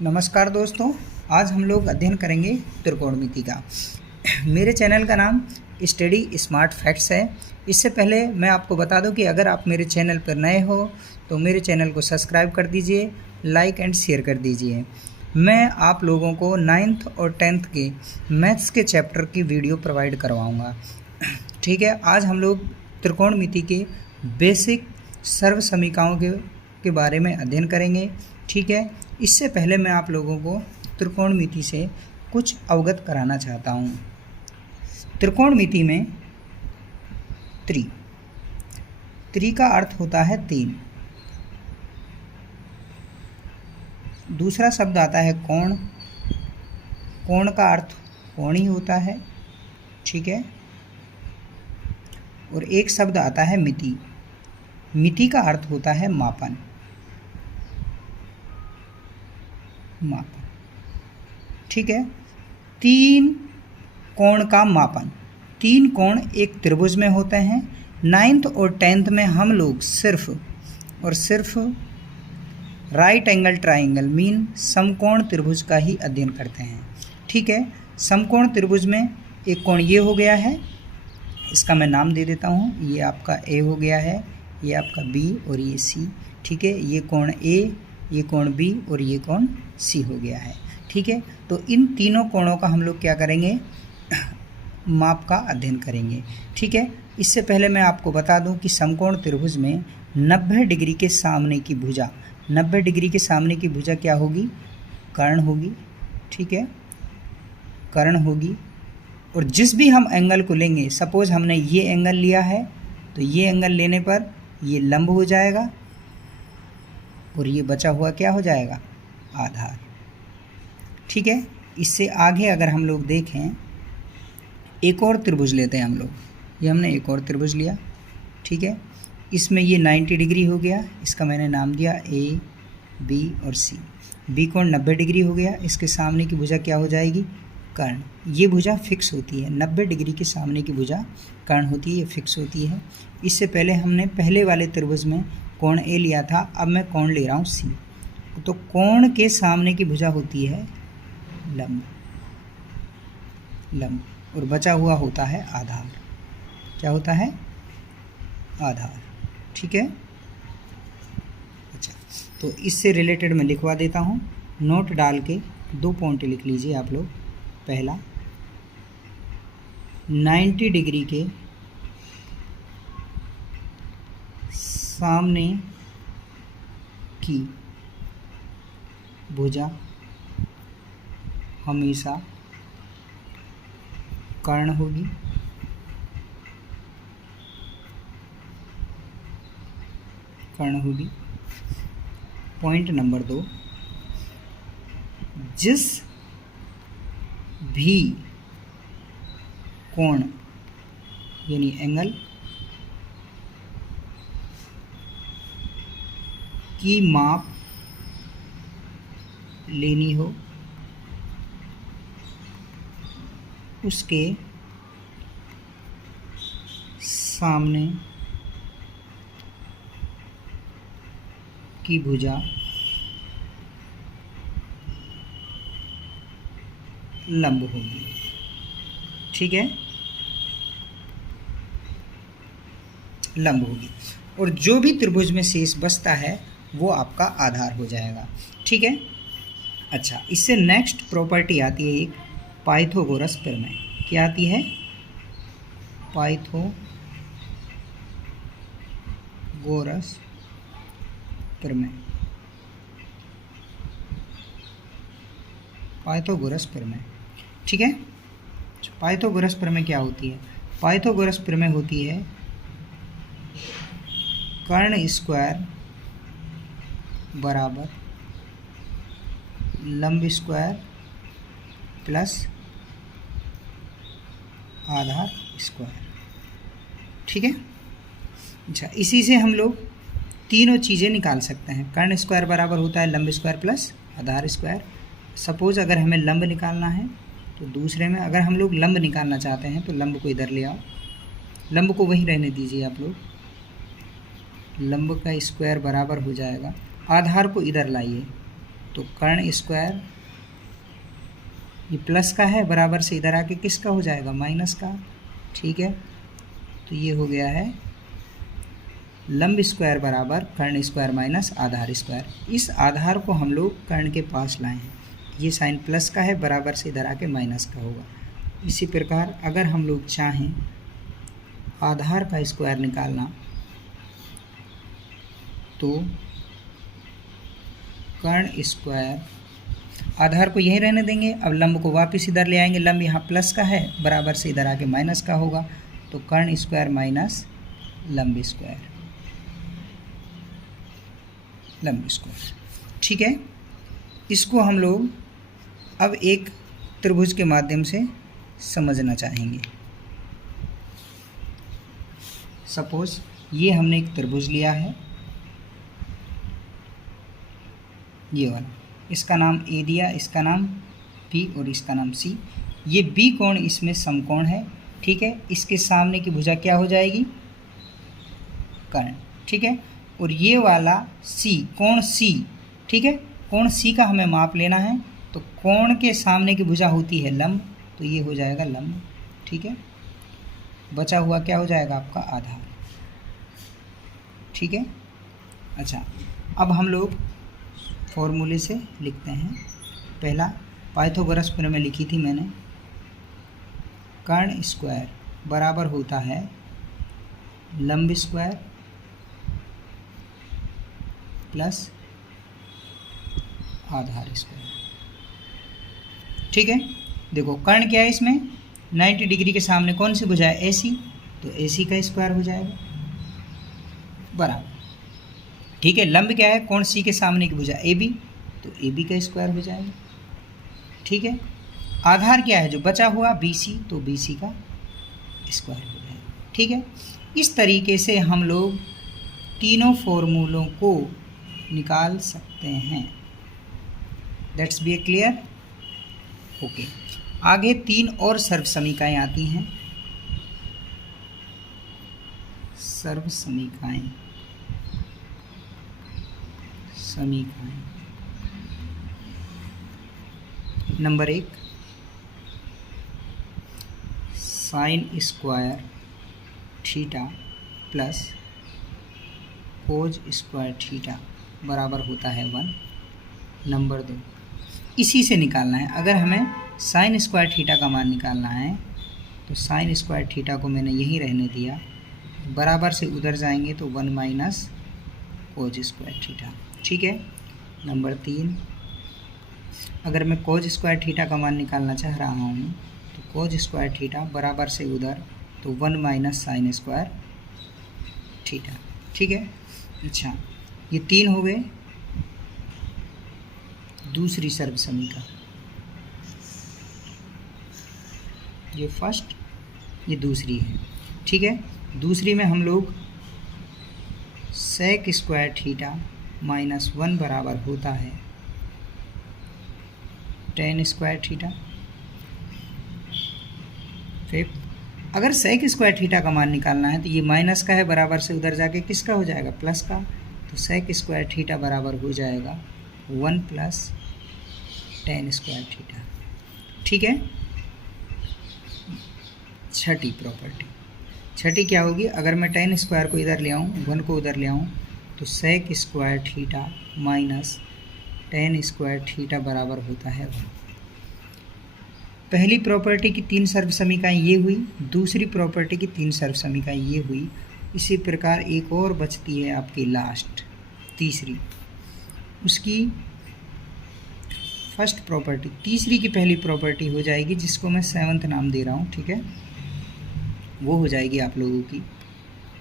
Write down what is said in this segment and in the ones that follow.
नमस्कार दोस्तों, आज हम लोग अध्ययन करेंगे त्रिकोणमिति का। मेरे चैनल का नाम स्टडी स्मार्ट फैक्ट्स है। इससे पहले मैं आपको बता दूं कि अगर आप मेरे चैनल पर नए हो तो मेरे चैनल को सब्सक्राइब कर दीजिए, लाइक एंड शेयर कर दीजिए। मैं आप लोगों को 9th और 10th के मैथ्स के चैप्टर की वीडियो प्रोवाइड करवाऊँगा। ठीक है, आज हम लोग त्रिकोणमिति के बेसिक सर्व समीकरणों के बारे में अध्ययन करेंगे। ठीक है, इससे पहले मैं आप लोगों को त्रिकोणमिति से कुछ अवगत कराना चाहता हूँ। त्रिकोणमिति में त्रि का अर्थ होता है तीन। दूसरा शब्द आता है कोण। कोण का अर्थ कोण ही होता है। ठीक है, और एक शब्द आता है मिति। मिति का अर्थ होता है मापन। ठीक है, तीन कोण का मापन। तीन कोण एक त्रिभुज में होते हैं। 9th और 10th में हम लोग सिर्फ और सिर्फ राइट एंगल ट्राइंगल मीन समकोण त्रिभुज का ही अध्ययन करते हैं। ठीक है, समकोण त्रिभुज में एक कोण ये हो गया है, इसका मैं नाम दे देता हूँ। ये आपका ए हो गया है, ये आपका बी और ये सी। ठीक है, ये कोण ए, ये कोण बी और ये कोण सी हो गया है। ठीक है, तो इन तीनों कोणों का हम लोग क्या करेंगे, माप का अध्ययन करेंगे। ठीक है, इससे पहले मैं आपको बता दूं कि समकोण त्रिभुज में 90 डिग्री के सामने की भुजा, 90 डिग्री के सामने की भुजा क्या होगी, कर्ण होगी। ठीक है, कर्ण होगी। और जिस भी हम एंगल को लेंगे, सपोज हमने ये एंगल लिया है तो ये एंगल लेने पर ये लंब हो जाएगा और ये बचा हुआ क्या हो जाएगा, आधार। ठीक है, इससे आगे अगर हम लोग देखें, एक और त्रिभुज लेते हैं हम लोग। ये हमने एक और त्रिभुज लिया। ठीक है, इसमें ये 90 डिग्री हो गया, इसका मैंने नाम दिया ए, बी और सी। बी कोण 90 डिग्री हो गया, इसके सामने की भुजा क्या हो जाएगी, कर्ण। ये भुजा फिक्स होती है, 90 डिग्री के सामने की भुजा कर्ण होती है, ये फिक्स होती है। इससे पहले हमने पहले वाले त्रिभुज में कोण ए लिया था, अब मैं कोण ले रहा हूँ सी। तो कोण के सामने की भुजा होती है लंब, लंब, और बचा हुआ होता है आधार। क्या होता है, आधार। ठीक है, अच्छा, तो इससे रिलेटेड मैं लिखवा देता हूँ। नोट डाल के 2 पॉइंट लिख लीजिए आप लोग। पहला, 90 डिग्री के सामने की भुजा हमेशा कर्ण होगी। कर्ण होगी। पॉइंट नंबर 2, जिस भी कोण यानी एंगल की माप लेनी हो, उसके सामने की भुजा लंब होगी। ठीक है, लंब होगी। और जो भी त्रिभुज में शेष बचता है वो आपका आधार हो जाएगा। ठीक है, अच्छा, इससे नेक्स्ट प्रॉपर्टी आती है एक पाइथागोरस प्रमेय। क्या आती है, पाइथागोरस प्रमेय। पाइथागोरस प्रमेय। ठीक है, पाइथागोरस प्रमेय क्या होती है, पाइथागोरस प्रमेय होती है कर्ण स्क्वायर बराबर लंब स्क्वायर प्लस आधार स्क्वायर। ठीक है, अच्छा, इसी से हम लोग तीनों चीज़ें निकाल सकते हैं। कर्ण स्क्वायर बराबर होता है लंब स्क्वायर प्लस आधार स्क्वायर। सपोज अगर हमें लंब निकालना है तो दूसरे में अगर हम लोग लंब निकालना चाहते हैं तो लंब को इधर ले आओ, लंब को वहीं रहने दीजिए आप लोग। लंब का स्क्वायर बराबर हो जाएगा, आधार को इधर लाइए, तो कर्ण स्क्वायर ये प्लस का है, बराबर से इधर आके किसका हो जाएगा, माइनस का। ठीक है, तो ये हो गया है लंब स्क्वायर बराबर कर्ण स्क्वायर माइनस आधार स्क्वायर। इस आधार को हम लोग कर्ण के पास लाए हैं, ये साइन प्लस का है, बराबर से इधर आके माइनस का होगा। इसी प्रकार अगर हम लोग चाहें आधार का स्क्वायर निकालना तो कर्ण स्क्वायर, आधार को यहीं रहने देंगे, अब लंब को वापस इधर ले आएंगे, लंब यहाँ प्लस का है, बराबर से इधर आके माइनस का होगा, तो कर्ण स्क्वायर माइनस लंब स्क्वायर, लंब स्क्वायर। ठीक है, इसको हम लोग अब एक त्रिभुज के माध्यम से समझना चाहेंगे। सपोज ये हमने एक त्रिभुज लिया है, ये वाला, इसका नाम ए दिया, इसका नाम बी और इसका नाम सी। ये बी कोण इसमें समकोण है। ठीक है, इसके सामने की भुजा क्या हो जाएगी, कर्ण। ठीक है, और ये वाला सी, कोण सी, ठीक है, कोण सी का हमें माप लेना है, तो कोण के सामने की भुजा होती है लंब, तो ये हो जाएगा लंब। ठीक है, बचा हुआ क्या हो जाएगा आपका आधार। ठीक है, अच्छा, अब हम लोग फॉर्मूले से लिखते हैं। पहला पाइथागोरस प्रमेय में लिखी थी मैंने, कर्ण स्क्वायर बराबर होता है लंब स्क्वायर प्लस आधार स्क्वायर। ठीक है, देखो कर्ण क्या है इसमें, 90 डिग्री के सामने कौन सी भुजा है, AC, तो AC का स्क्वायर हो जाएगा बराबर। ठीक है, लंब क्या है, कोण C के सामने की भुजा AB, तो AB का स्क्वायर हो जाएगा। ठीक है, आधार क्या है जो बचा हुआ BC, तो BC का स्क्वायर हो जाएगा। ठीक है, इस तरीके से हम लोग तीनों फॉर्मूलों को निकाल सकते हैं। Let's be clear. ओके, आगे तीन और सर्व समीकाएँ आती हैं। सर्व समीकाएँ, number 1, sine square theta plus cos square theta बराबर होता है 1। नंबर 2, इसी से निकालना है। अगर हमें साइन स्क्वायर थीटा का मान निकालना है तो साइन स्क्वायर थीटा को मैंने यहीं रहने दिया, बराबर से उधर जाएंगे तो 1 माइनस कोज स्क्वायर थीटा। ठीक है, नंबर 3, अगर मैं कोज स्क्वायर थीटा का मान निकालना चाह रहा हूँ तो कोज स्क्वायर थीटा बराबर से उधर तो 1 माइनस साइन स्क्वायर थीटा। ठीक है, अच्छा, ये 3 हो गए। दूसरी सर्व समीकरण, ये फर्स्ट, ये दूसरी है। ठीक है, दूसरी में हम लोग सेक स्क्वायर थीटा माइनस 1 बराबर होता है टेन स्क्वायर थीटा। फिर अगर सेक स्क्वायर थीटा का मान निकालना है तो ये माइनस का है, बराबर से उधर जाके किसका हो जाएगा, प्लस का, तो सेक स्क्वायर थीटा बराबर हो जाएगा 1 प्लस टेन स्क्वायर थीटा। ठीक है, छठी प्रॉपर्टी, छठी क्या होगी, अगर मैं टेन स्क्वायर को इधर ले आऊँ, 1 को उधर ले आऊँ, तो sec square theta minus tan square theta बराबर होता है 1। पहली प्रॉपर्टी की 3 सर्व समीकरण ये हुई, दूसरी प्रॉपर्टी की 3 सर्व समीकरण ये हुई। इसी प्रकार एक और बचती है आपकी लास्ट, तीसरी, उसकी फर्स्ट प्रॉपर्टी, तीसरी की पहली प्रॉपर्टी हो जाएगी, जिसको मैं 7th नाम दे रहा हूँ। ठीक है, वो हो जाएगी आप लोगों की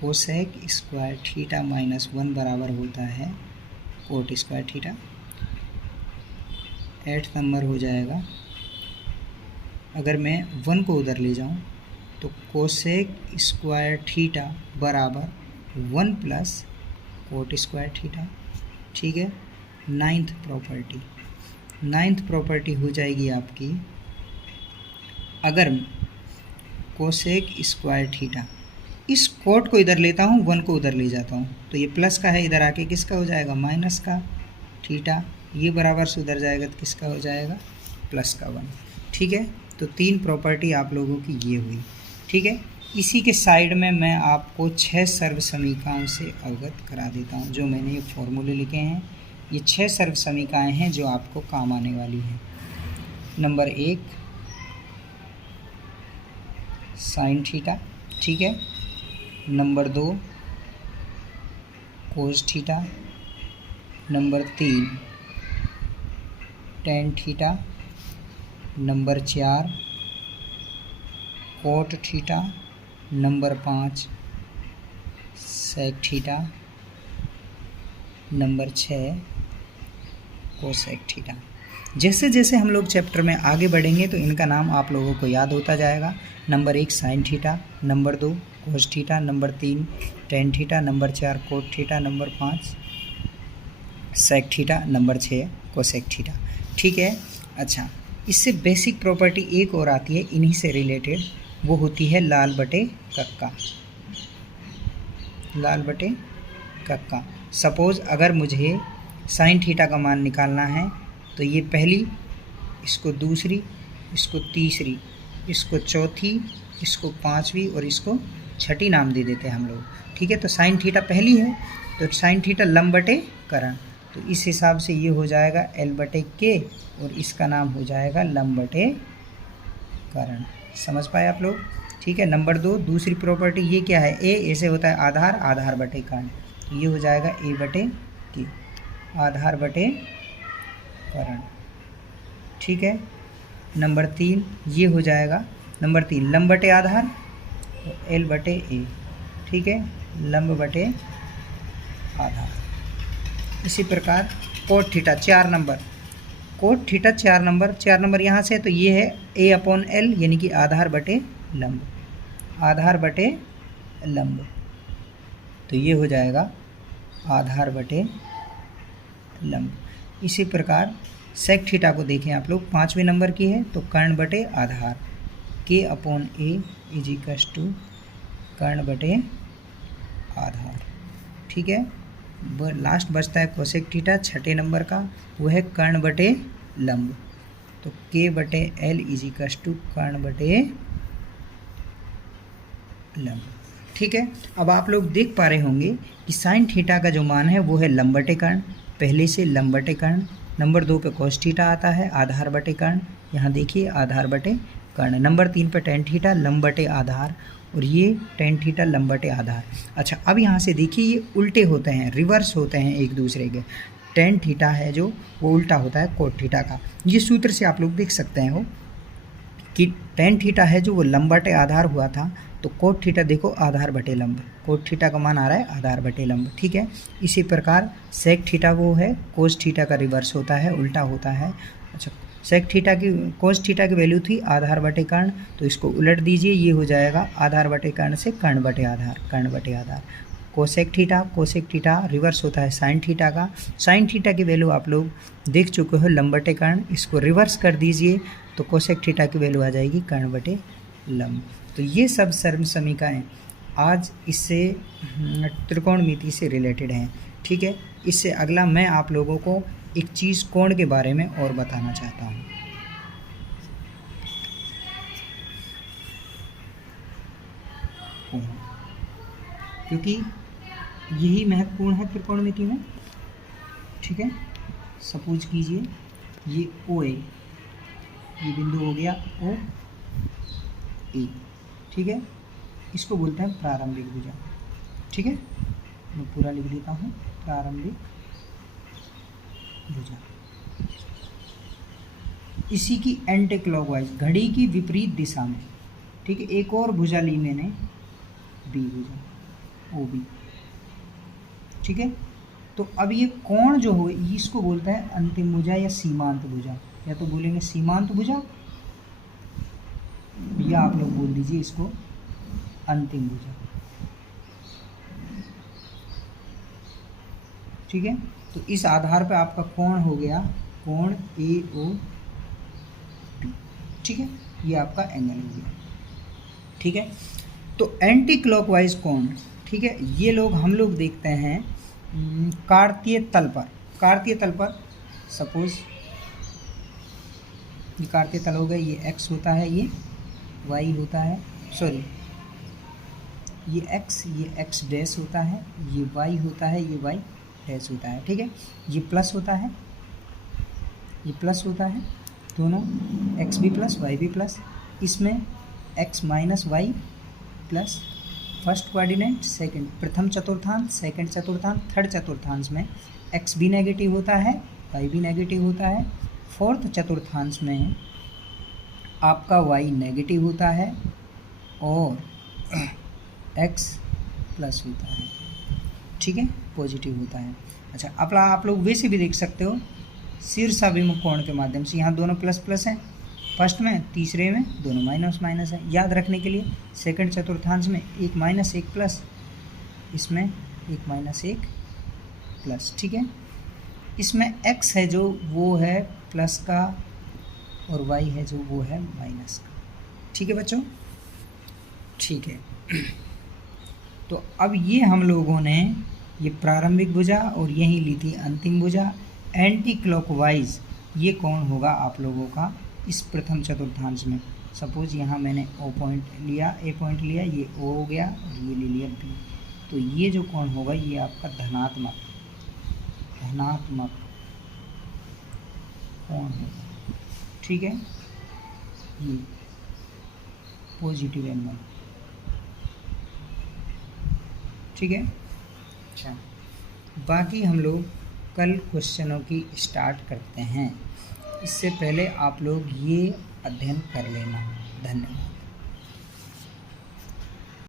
कोसेक स्क्वायर थीटा माइनस 1 बराबर होता है coat square theta. 8th number हो जाएगा, अगर मैं 1 को उधर ले जाऊं तो कोसेक स्क्वायर थीटा बराबर 1 प्लस कोट स्क्वायर थीटा। ठीक है, 9th प्रॉपर्टी, 9th प्रॉपर्टी हो जाएगी आपकी, अगर कोसेक स्क्वायर थीटा, इस कोट को इधर लेता हूँ, 1 को उधर ले जाता हूँ, तो ये प्लस का है, इधर आके किसका हो जाएगा, माइनस का थीटा। ये बराबर से उधर जाएगा तो किसका हो जाएगा, प्लस का 1। ठीक है, तो 3 प्रॉपर्टी आप लोगों की ये हुई। ठीक है, इसी के साइड में मैं आपको 6 सर्व समीकरण से अवगत करा देता हूँ। जो मैंने ये फॉर्मूले लिखे हैं, ये 6 सर्व समीकरण हैं जो आपको काम आने वाली हैं। नंबर 1 साइन थीटा, ठीक है। Number 2 cos theta. Number 3 tan theta. Number 4 cot theta. Number 5 sec theta. Number 6 cosec theta. जैसे जैसे हम लोग चैप्टर में आगे बढ़ेंगे तो इनका नाम आप लोगों को याद होता जाएगा। Number 1 sine theta, number 2 cos theta, number 3 tan theta, number 4 cot theta, number 5 sec theta, number 6 cosec theta. ठीक है, अच्छा, इससे बेसिक प्रॉपर्टी एक और आती है इन्हीं से रिलेटेड, वो होती है लाल बटे कक्का। लाल बटे कक्का। सपोज़ अगर मुझे साइन थीटा का मान निकालना है तो ये पहली, इसको दूसरी, इसको तीसरी, इसको चौथी, इसको पांचवी और इसको छठी नाम दे देते हैं हम लोग। ठीक है, तो साइन थीटा पहली है तो साइन थीटा लंब बटे करण, तो इस हिसाब से ये हो जाएगा L बटे के और इसका नाम हो जाएगा लंब बटे करण। समझ पाए आप लोग? ठीक है, नंबर 2 दूसरी प्रॉपर्टी ये क्या है, ए ऐसे होता है आधार, आधार बटे कर्ण, तो ये हो जाएगा ए बटे के, आधार बटे कर्ण। ठीक है, नंबर 3 ये हो जाएगा, नंबर 3 लंब बटे आधार तो एल बटे ए। ठीक है, लंब बटे आधार। इसी प्रकार cot theta 4 number, cot theta 4 number, 4 number यहाँ से तो ये है ए अपॉन एल यानी कि आधार बटे लंब, आधार बटे लंब, तो ये हो जाएगा आधार बटे लंब। इसी प्रकार सेक थीटा को देखें आप लोग, 5वें नंबर की है तो कर्ण बटे आधार, के upon A is equals to कर्ण बटे आधार। ठीक है, लास्ट बचता है कोसेक थीटा 6ठे नंबर का, वो है कर्ण बटे लंब, तो के बटे एल इज इक्वल्स टू कर्ण बटे लंब। ठीक है, अब आप लोग देख पा रहे होंगे कि साइन थीटा का जो मान है वो है लंब बटे कर्ण, पहले से लंब बटे कर्ण। नंबर 2 पे कोस थीटा आता है आधार बटे कर्ण, यहाँ देखिए आधार बटे कर्ण। नंबर 3 पे टेन थीटा लंब बटे आधार और ये टेन थीटा लंब बटे आधार। अच्छा, अब यहाँ से देखिए ये उल्टे होते हैं, रिवर्स होते हैं एक दूसरे के। टेन थीटा है जो वो उल्टा होता है कोट थीटा का। ये सूत्र से आप लोग देख सकते हैं हो कि टेन थीटा है जो वो लंब बटे आधार हुआ था, तो कोट थीटा देखो आधार बटे लंब, कोट थीटा का मान आ रहा है आधार बटे लंब। ठीक है, इसी प्रकार सेक थीटा वो है कोस थीटा का रिवर्स होता है, उल्टा होता है। अच्छा, सेक थीटा की कोस थीटा की वैल्यू थी आधार बटे कर्ण, तो इसको उलट दीजिए, ये हो जाएगा आधार बटे कर्ण से कर्ण बटे आधार, कर्ण बटे आधार। Cosec theta, cosec theta reverse होता है साइन थीटा का, साइन थीटा की वैल्यू आप लोग देख चुके हो लंब बटे कर्ण, इसको रिवर्स कर दीजिए तो कोसेक थीटा की वैल्यू आ जाएगी कर्ण बटे लंब। तो ये सब सर्व समीकरण आज इससे त्रिकोणमिति से रिलेटेड हैं। ठीक है, इससे अगला मैं आप लोगों को एक चीज़ कोण के बारे में और बताना चाहता हूँ। क्योंकि यही महत्वपूर्ण है त्रिकोणमिति में। ठीक है, सपोज कीजिए ये ओ ए, ये बिंदु हो गया ओ ए। ठीक है, इसको बोलते हैं प्रारंभिक भुजा। ठीक है, मैं पूरा लिख देता हूँ, प्रारंभिक भुजा। इसी की एंटी क्लॉकवाइज घड़ी की विपरीत दिशा में। ठीक है, एक और भुजा ली मैंने बी भुजा, ओ बी। ठीक है, तो अब ये कोण जो हो इसको बोलते हैं अंतिम भुजा या सीमांत भुजा, या तो बोलेंगे सीमांत भुजा या आप लोग बोल दीजिए इसको अंतिम भुजा। ठीक है, तो इस आधार पर आपका कोण हो गया कोण ए ओ बी। ठीक है, ये आपका एंगल हो गया। ठीक है, तो एंटी क्लॉकवाइज कोण, ठीक है, ये लोग हम लोग देखते हैं कार्तीय तल पर। कार्तीय तल पर सपोज ये काटते तल हो गए, ये x होता है, ये y होता है, सॉरी ये x डैश होता है, ये y होता है, ये y डैश होता है, ठीक है। ये प्लस होता है, ये प्लस होता है, दोनों x भी प्लस y भी प्लस। इसमें x minus Y plus first coordinate second, प्रथम चतुर्थांश, सेकंड चतुर्थांश, थर्ड चतुर्थांश में x भी नेगेटिव होता है, y भी नेगेटिव होता है। फोर्थ चतुर्थांश में आपका y नेगेटिव होता है और x प्लस होता है, ठीक है, पॉजिटिव होता है। अच्छा, अब आप लोग वैसे भी देख सकते हो शीर्षाभिमुख कोण के माध्यम से, यहाँ दोनों प्लस प्लस हैं फर्स्ट में, तीसरे में दोनों माइनस माइनस है। याद रखने के लिए सेकंड चतुर्थांश में एक माइनस एक प्लस, इसमें एक माइनस एक प्लस, ठीक है। इसमें x है जो वो है प्लस का और y है जो वो है माइनस का, ठीक है बच्चों, ठीक है। तो अब ये हम लोगों ने ये प्रारंभिक भुजा और यही ली थी अंतिम भुजा। एंटी क्लॉकवाइज ये कौन होगा आप लोगों का इस प्रथम चतुर्थांश में। सपोज यहाँ मैंने ओ पॉइंट लिया, ए पॉइंट लिया, ये ओ हो गया और ये ले लिया बी, तो ये जो कौन होगा ये आपका धनात्मक कौन होगा, ठीक है, ये पॉजिटिव एंगल, ठीक है। अच्छा, बाकी हम लोग कल क्वेश्चनों की स्टार्ट करते हैं, इससे पहले आप लोग ये अध्ययन कर लेना। धन्यवाद।